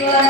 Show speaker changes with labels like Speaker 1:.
Speaker 1: You